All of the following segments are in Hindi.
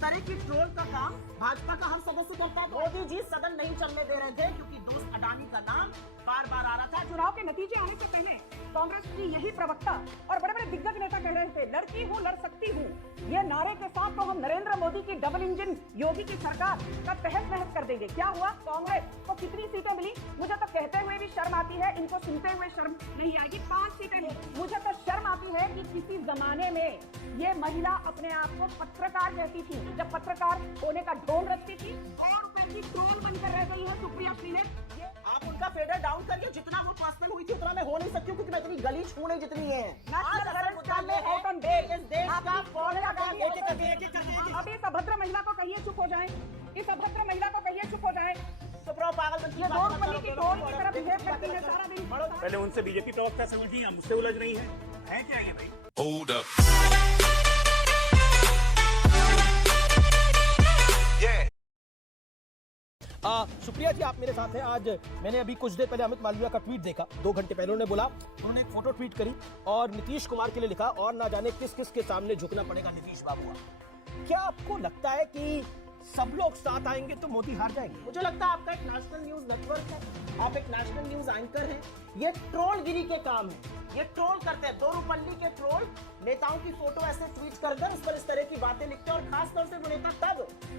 तरह की ट्रोल का काम भाजपा का हम सदस्य करता है। मोदी जी सदन नहीं चलने दे रहे थे क्योंकि दोस्त अडानी का नाम बार बार आ रहा था। चुनाव के नतीजे आने से पहले कांग्रेस की यही प्रवक्ता और बड़े बड़े दिग्गज नेता कह रहे थे, लड़की हूँ लड़ सकती हूँ। ये नारे के साथ तो हम नरेंद्र मोदी की डबल इंजन योगी की सरकार का तहस नहस कर देंगे। क्या हुआ? कांग्रेस को कितनी सीटें मिली? मुझे तो कहते हुए भी शर्म आती है, इनको सुनते हुए शर्म नहीं आएगी। 5 सीटें मिली। मुझे तो शर्म आती है कि किसी जमाने में ये महिला अपने आप को पत्रकार कहती थी, जब पत्रकार होने का ढोंग रखती थी और फिर ट्रोल बनकर रह गई है सुप्रिया श्रीनेत। आप उनका फेडर डाउन करिए, जितना वो पर्सनल हुई थी उतना मैं हो नहीं सकती हूँ क्योंकि मैं इतनी गलीज हूँ नहीं जितनी है। अभी इस अभद्र महिला को कहिए चुप हो जाए, इस अभद्र महिला को कहिए चुप हो जाए। पागल की ट्रोल की तरह बिहेव करती है सारा दिन। पहले उनसे बीजेपी प्रवक्ता से उलझी, अब मुझसे उलझ रही है क्या ये भाई? Hold up. सुप्रिया जी, आप मेरे साथ हैं। आज मैंने अभी कुछ देर पहले अमित मालविया का ट्वीट देखा, 2 घंटे पहले उन्होंने बोला, उन्होंने एक फोटो ट्वीट करी और नीतीश कुमार के लिए लिखा, और ना जाने किस किस के सामने झुकना पड़ेगा नीतीश बाबू। क्या आपको लगता है कि सब लोग साथ आएंगे तो मोदी हार जाएंगे? मुझे लगता है आपका एक नेशनल न्यूज नेटवर्क है, आप एक नेशनल न्यूज एंकर हैं, ये ट्रोलगिरी के काम है। ये ट्रोल करते हैं, 2 रुपल्ली के ट्रोल नेताओं की फोटो ऐसे ट्वीट करकर उस पर इस तरह की बातें लिखते हैं। और खासतौर से वो नेता तब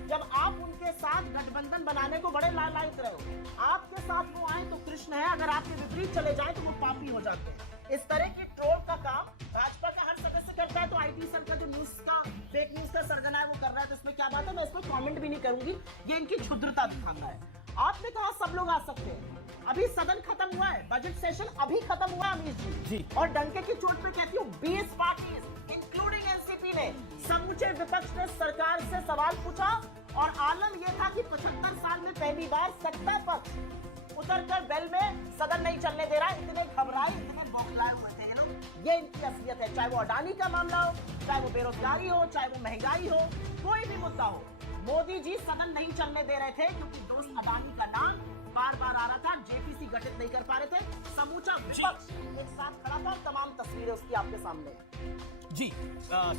जब आप उनके साथ गठबंधन बनाने को बड़े लालायित रहे हो। आपके साथ वो आए तो कृष्ण है, अगर आपके विपरीत चले जाए तो वो पापी हो जाते हैं। इस तरह की ट्रोल का काम भाजपा का हर सदस्य करता है। तो आईटी सेल का जो न्यूज का फेक न्यूज का सरगना है वो कर रहा है, तो इसमें क्या बात है? मैं इस पर कमेंट भी नहीं करूंगी, ये इनकी क्षुद्रता दिखाना है। आपने कहा सब लोग आ सकते हैं, अभी सदन खत्म हुआ है, बजट सेशन अभी खत्म हुआ है अमीश जी, और डंके की चोट पे कहती हूँ 20 पार्टीज इंक्लूडिंग एनसीपी ने, समूचे विपक्ष ने सरकार से सवाल पूछा और आलम यह था कि 75 साल में पहली बार सत्ता पक्ष उतरकर बेल में सदन नहीं चलने दे रहा है। इतने घबराए, इतने बौखलाए हुए थे ये लोग। ये इनकी असलियत है, चाहे वो अडानी का मामला हो, चाहे वो बेरोजगारी हो, चाहे वो महंगाई हो, कोई भी मुद्दा हो। मोदी जी सदन नहीं चलने दे रहे थे क्योंकि दोस्त अडानी का नाम बार बार आ रहा था, जेपीसी गठित नहीं कर पा रहे थे। समूचा विपक्ष एक साथ खड़ा था, तमाम तस्वीरें उसकी आपके सामने। जी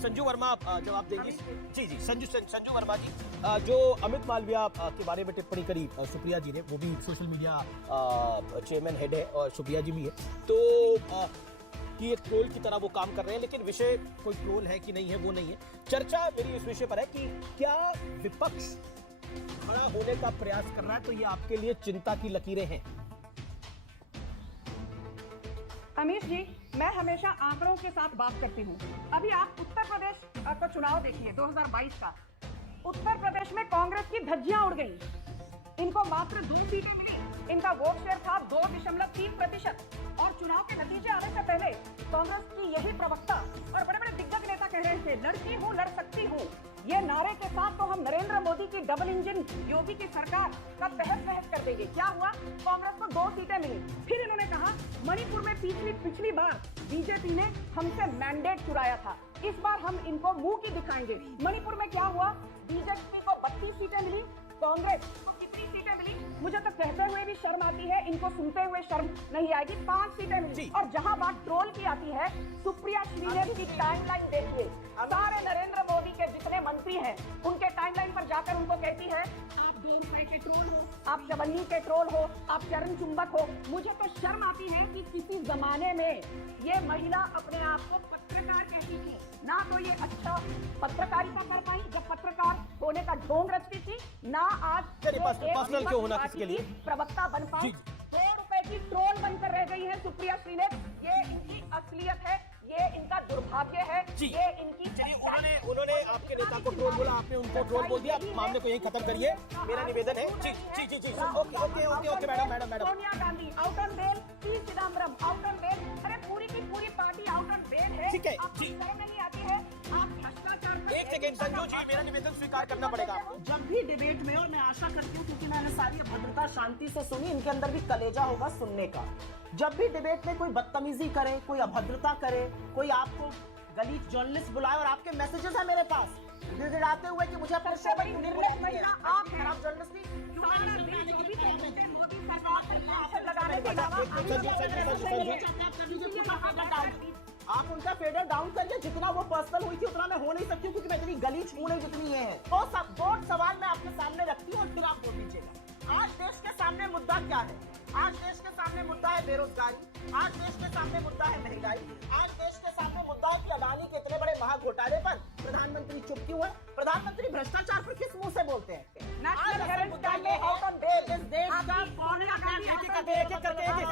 संजू वर्मा जवाब देंगे। जी संजू वर्मा जी, जो अमित मालविया के बारे में टिप्पणी करी सुप्रिया जी ने, वो भी सोशल मीडिया चेयरमैन हेड है और सुप्रिया जी भी है, तो कि एक ट्रोल की तरह वो काम कर रहे हैं, लेकिन विषय कोई ट्रोल है कि नहीं है वो नहीं है। चर्चा मेरी इस विषय पर है कि क्या विपक्ष खड़ा होने का प्रयास कर रहा है, तो ये आपके लिए चिंता की लकीरें हैं? अमीश जी, मैं हमेशा आंकड़ों के साथ बात करती हूँ। अभी आप उत्तर प्रदेश का चुनाव देखिए 2022 का। उत्तर प्रदेश में कांग्रेस की धज्जियां उड़ गई, इनको मात्र 2 सीटें मिली, इनका वोट शेयर था 2.3%। और चुनाव के नतीजे आने से पहले कांग्रेस की यही प्रवक्ता और बड़े बड़े दिग्गज नेता कह रहे थे, लड़की हूँ लड़ सकती हूँ। ये नारे के साथ तो हम नरेंद्र मोदी की डबल इंजन योगी की सरकार का तहस नहस कर देंगे। क्या हुआ? कांग्रेस को 2 सीटें मिली। फिर इन्होंने कहा मणिपुर में पिछली बार बीजेपी ने हमसे मैंडेट चुराया था, इस बार हम इनको मुंह की दिखाएंगे। मणिपुर में क्या हुआ? बीजेपी को 32 सीटें मिली, कांग्रेस को कितनी सीटें मिली? मुझे तो कहते हुए भी शर्म आती है, इनको सुनते हुए शर्म नहीं आएगी। 5 सीटें मिली। और जहां बात ट्रोल की आती है, सुप्रिया श्रीनेत की टाइमलाइन देखिए, सारे नरेंद्र मोदी के जितने मंत्री हैं उनके टाइमलाइन पर जाकर उनको कहती है आप 2 रुपए के ट्रोल हो, आप चवन्नी के ट्रोल हो, आप चरण चुंबक हो। मुझे तो शर्म आती है कि किसी जमाने में ये महिला अपने आप को पत्रकार कहती थी, ना तो ये अच्छा पत्रकारिता कर पाई जब पत्रकार होने का ढोंग रचती थी, ना आज पर्सनल क्यों होना किसके लिए प्रवक्ता बन पाई। 2 रुपए की ट्रोल बनकर रह गई है सुप्रिया श्रीनेत। ये इनकी असलियत है, ये इनका दुर्भाग्य है, ये इनकी। चलिए, उन्होंने आपके नेता को ट्रोल बोला, आपने उनको ट्रोल बोल दिया, मामले को यही खत्म करिए, मेरा निवेदन है। जी okay madam. Sonia Gandhi out on bail, P Chidambaram out on bail. अरे पूरी की पूरी पार्टी आउट ऑन बेल है। ठीक है जी, नहीं आती है, आप भ्रष्टाचार। एक सेकंड संजू जी, मेरा निवेदन स्वीकार करना पड़ेगा आपको। जब भी डिबेट में, और मैं आशा करती हूँ क्योंकि मैंने सारी भद्रता शांति से सुनी, इनके अंदर भी कलेजा होगा सुनने का। जब भी डिबेट में कोई बदतमीजी करे, कोई अभद्रता करे, कोई आपको गलीच जर्नलिस्ट बुलाए और आपके मैसेजेस है मेरे पास गिड़गिड़ाते हुए कि मुझे अपने से बड़ी निर्लज महिला आप हैं, आप जर्नलिस्ट नहीं आप उनका फेडर डाउन करिए, जितना वो पर्सनल हुई थी उतना मैं हो नहीं सकती हूँ, क्योंकि मैं इतनी गली छू नहीं जितनी ये है। तो सब दो सवाल मैं आपके सामने रखती हूँ और फिर आप बोल दीजिएगा। आज देश के सामने मुद्दा क्या है? आज देश के सामने मुद्दा है बेरोजगारी, आज देश के सामने मुद्दा है महंगाई, आज देश के सामने मुद्दा है कि अडानी के इतने बड़े महाघोटाले पर प्रधानमंत्री चुप क्यों है? प्रधानमंत्री भ्रष्टाचार पर किस मुंह से बोलते हैं? आज असल मुद्दा ये है कि इस देश का फॉरेन अफेयर्स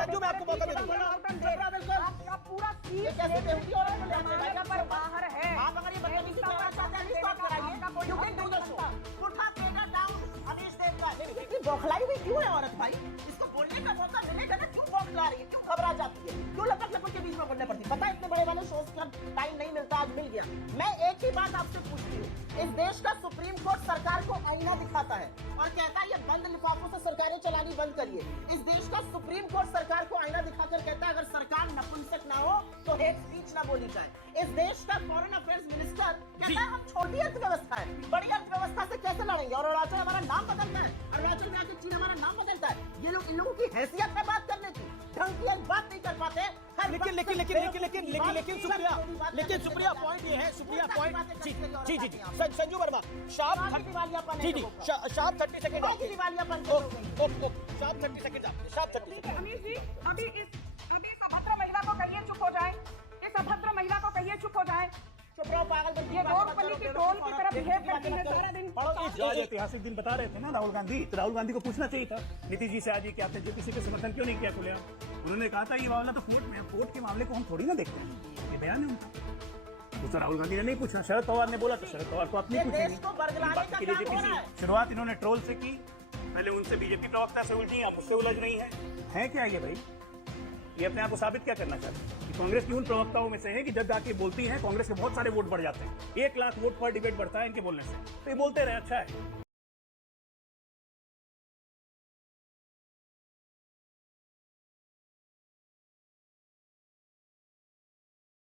संजू मैं आपको मौका दे दूंगा। आपका पूरा ये कैसे बेवकूफी औरत को ले आते हैं? जगह पर बाहर है। आप अगर ये बदतमीजी करना चाहते हैं, स्टॉप कराइए। You can do the show. उठा फेडर डाउन अमीश देव का। इतनी बौखलाई हुई क्यों है औरत भाई? इसको बोलने का मौका मिलेगा ना, क्यों बौखला रही है, क्यों घबरा जाती है, क्यों लपक लपक के बीच में बोलना पड़ती है? पता है इतने बड़े वाले शोज का टाइम नहीं मिलता, आज मिल गया। मैं एक ही बात आपसे पूछती हूँ, इस देश का सुप्रीम कोर्ट सरकार को आईना दिखाता है और कहता है ये बंद लिफाफों से सरकारें चलानी बंद करिए। इस देश का सुप्रीम कोर्ट सरकार को आईना दिखाकर कहता है अगर सरकार नपुंसक ना हो तो हेट स्पीच ना बोली जाए। इस देश का फॉरेन अफेयर्स मिनिस्टर कहता है हम छोटी अर्थव्यवस्था है, बड़ी अर्थव्यवस्था से कैसे लड़ेंगे? और अरुणाचल हमारा नाम बदलना है, अरुणाचल में आके चीन हमारा नाम बदलता है। ये लोग इन लोगों की हैसियत में बात करने की ढंग की एक बात नहीं कर पाते। लेकिन सुप्रिया पॉइंट ये है, सुप्रिया पॉइंट जी संजू वर्मा शार्प दिवालियापन जी शार्प 30 सेकंड दिवालियापन sharp 30 second sharp 30 second. Amish ji अभी इस अभद्र महिला को कहिए चुप हो जाए, इस अभद्र महिला को कहिए चुप हो जाए। चुप रहो पागल। ये दौड़पल्ली की ट्रोल की तरह बिहेव करती है सारा दिन। आज ऐतिहासिक दिन बता रहे थे ना राहुल गांधी, तो राहुल गांधी को पूछना चाहिए था नीतीश जी से आज ये क्या थे, जो किसी के समर्थन क्यों नहीं किया खुले? उन्होंने कहा था ये मामला तो कोर्ट में, कोर्ट के मामले को हम थोड़ी ना देखते हैं, ये बयान है उनका। तो राहुल गांधी ने नहीं पूछा, शरद पवार ने बोला, तो शरद पवार को अपनी देश को बरगलाने का काम हो रहा है। शुरुआत इन्होंने ट्रोल से की, पहले उनसे बीजेपी प्रवक्ता से उलझी, अब मुझसे उलझ रही है क्या ये भाई? ये अपने आप को साबित क्या करना चाहते हैं कि कांग्रेस की उन प्रवक्ताओं में से है कि जब जाके बोलती हैं कांग्रेस के बहुत सारे वोट बढ़ जाते हैं। 1 लाख वोट पर डिबेट बढ़ता है इनके बोलने से, तो ये बोलते रहे, अच्छा है।